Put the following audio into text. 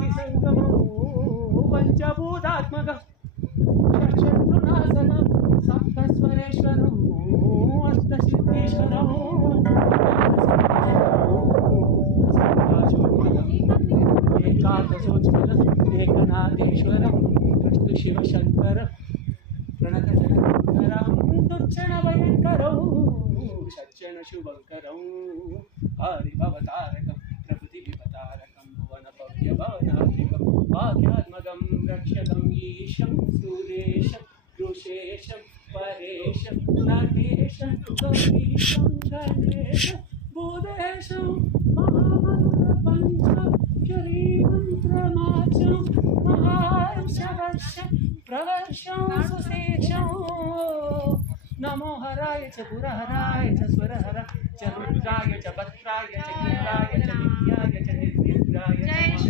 विसङ्गमो पञ्चभूतात्मकः षट्शत्रुनाशनः सप्तस्वरेश्वरो अष्टसिद्धेश्वरो एकादशोज्ज्वलः एकनाथेश्वरः शिवशङ्करः प्रणतजनकरं दुर्जनभयङ्करौ सज्जनशुभङ्करौ हरिभवतारकं प्रभृतिविभतारकं भुवनभव्यभवनात्मिकं भाग्यात्मकं रक्षकं ईशं सुरेशं ऋषेशं परेशं नटेशं गणेशं गणेशं बुधेशं महामन्त्रपञ्चमन्त्रमाचं महार्षवर्षं प्रवर्षं सुशेषं नमो हराय च पुरहराय च स्वरहर च रुद्राय च भद्राय च इंद्राय च नित्याय च निर्निद्राय च